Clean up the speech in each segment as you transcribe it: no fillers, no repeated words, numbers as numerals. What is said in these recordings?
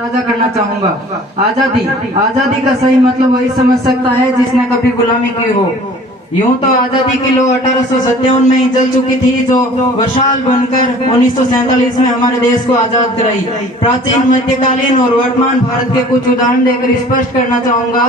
साझा करना चाहूंगा। आजादी आजादी का सही मतलब वही समझ सकता है जिसने कभी गुलामी की हो। यूं तो आजादी की लौ 1857 में ही जल चुकी थी, जो वर्षाल बनकर 1947 में हमारे देश को आजाद कराई। प्राचीन, मध्यकालीन और वर्तमान भारत के कुछ उदाहरण देकर स्पष्ट करना चाहूंगा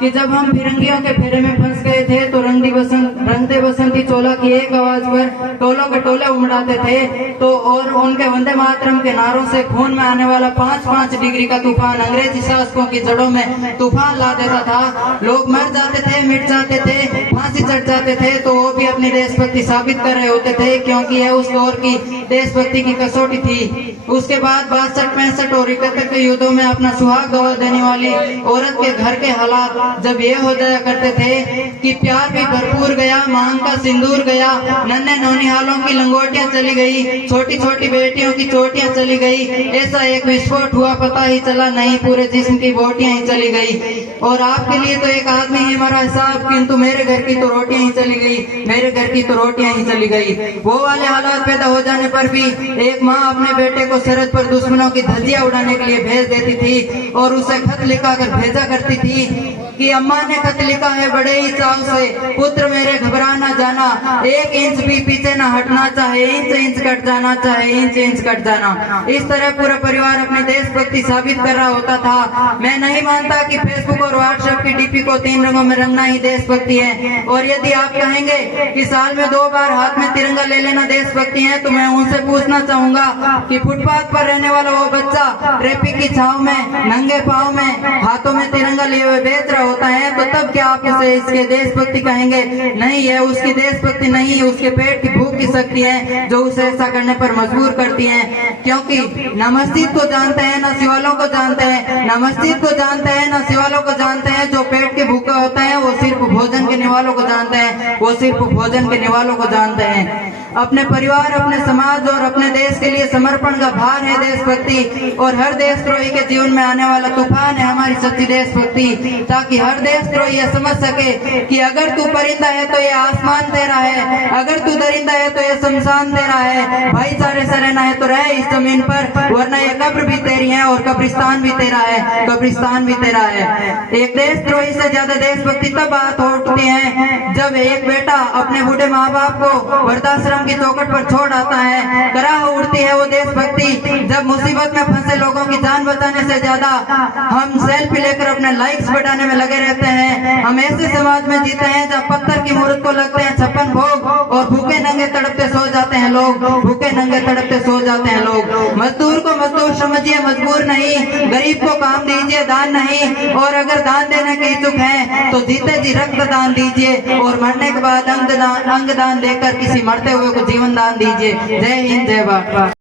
कि जब हम फिरंगियों के फेरे में फंस गए थे तो रंगते बसंती चोला की एक आवाज पर टोलों के टोले उमड़ाते थे, तो और उनके वंदे मातरम के नारों से खून में आने वाला 5-5 डिग्री का तूफान अंग्रेजी शासकों की जड़ों में तूफान ला देता था। लोग मर जाते थे, मिट जाते थे, फांसी चढ़ जाते थे, तो वो भी अपनी देशभक्ति साबित कर रहे होते थे, क्योंकि यह उस दौर की देशभक्ति की कसौटी थी। उसके बाद 62, 65 और 71 के युद्धों में अपना सुहाग गवा देने वाली औरत के घर के हालात जब ये हो जाया करते थे कि प्यार भी भरपूर गया, मांग का सिंदूर गया, नन्हे नौनिहालों की लंगोटियां चली गई, छोटी छोटी बेटियों की चोटियां चली गई, ऐसा एक विस्फोट हुआ, पता ही चला नहीं, पूरे जिस्म की बोटियां ही चली गई। और आपके लिए तो एक आदमी ही मरा साहब, किंतु मेरे घर की तो रोटियां ही चली गई, मेरे घर की तो रोटियां ही चली गई। वो वाले हालात पैदा हो जाने पर भी एक माँ अपने बेटे को सरहद पर दुश्मनों की धज्जियां उड़ाने के लिए भेज देती थी और उसे खत लिखाकर भेजा करती थी कि अम्मा ने खत लिखा है बड़े ही चाव से, पुत्र मेरे घबरा ना जाना, 1 इंच भी पीछे ना हटना, चाहे इंच कट जाना, चाहे इंच कट जाना। इस तरह पूरा परिवार अपनी देशभक्ति साबित कर रहा होता था। मैं नहीं मानता कि फेसबुक और व्हाट्सएप की डीपी को 3 रंगों में रंगना ही देशभक्ति है। और यदि आप कहेंगे कि साल में 2 बार हाथ में तिरंगा ले लेना देशभक्ति है, तो मैं उनसे पूछना चाहूंगा कि फुटपाथ पर रहने वाला वो बच्चा ट्रैफिक की छांव में नंगे पांव में हाथों में तिरंगा लिए हुए बेच रहा होता है, तो तब क्या आप उसे इसके देशभक्ति कहेंगे? नहीं, है उसकी देशभक्ति नहीं, उसके पेट की भूख की शक्ति है जो उसे ऐसा करने पर मजबूर करती है। क्योंकि न मस्जिद को जानते हैं, न शिवालों को जानते हैं, न मस्जिद को जानते हैं, न शिवालों को जानते हैं। जो पेट के भूखा होता है वो सिर्फ भोजन के निवालों को जानते हैं, वो सिर्फ भोजन के निवालों को जानते हैं। अपने परिवार, अपने समाज और अपने देश के लिए समर्पण का भार है देशभक्ति। और हर देशद्रोही के जीवन में आने वाला तूफान है हमारी सच्ची देशभक्ति, ताकि हर देशद्रोही यह समझ सके कि अगर तू परिंदा है तो ये आसमान तेरा है, अगर तू दरिंदा है तो ये शमशान तेरा है। भाईचारे से रहना है तो रहे इस जमीन पर, वरना ये कब्र भी तेरी है और कब्रिस्तान भी तेरा है, कब्रिस्तान भी तेरा है। एक देशद्रोही से ज्यादा देशभक्ति तब बात उठती है जब एक बेटा अपने बूढ़े माँ बाप को वृद्धाश्रम की चौखट पर छोड़ आता है। कराह उड़ती है वो देशभक्ति जब मुसीबत में फंसे लोगों की जान बचाने से ज्यादा हम सेल्फी लेकर अपने लाइक्स बढ़ाने में लगे रहते हैं। हम ऐसे समाज में जीते हैं जब पत्थर की मूर्त को लगते हैं 56 भोग और भूखे नंगे तड़पते सो जाते हैं लोग, भूखे नंगे तड़पते सो जाते हैं लोग। मजदूर को मजदूर समझिए, मजबूर नहीं, गरीब को काम दीजिए, दान नहीं। और अगर दान देने के इच्छुक हैं तो जीते जी रक्तदान दीजिए और मरने के बाद अंगदान देकर किसी मरते हुए को जीवन दान दीजिए। जय हिंद, जय भारत।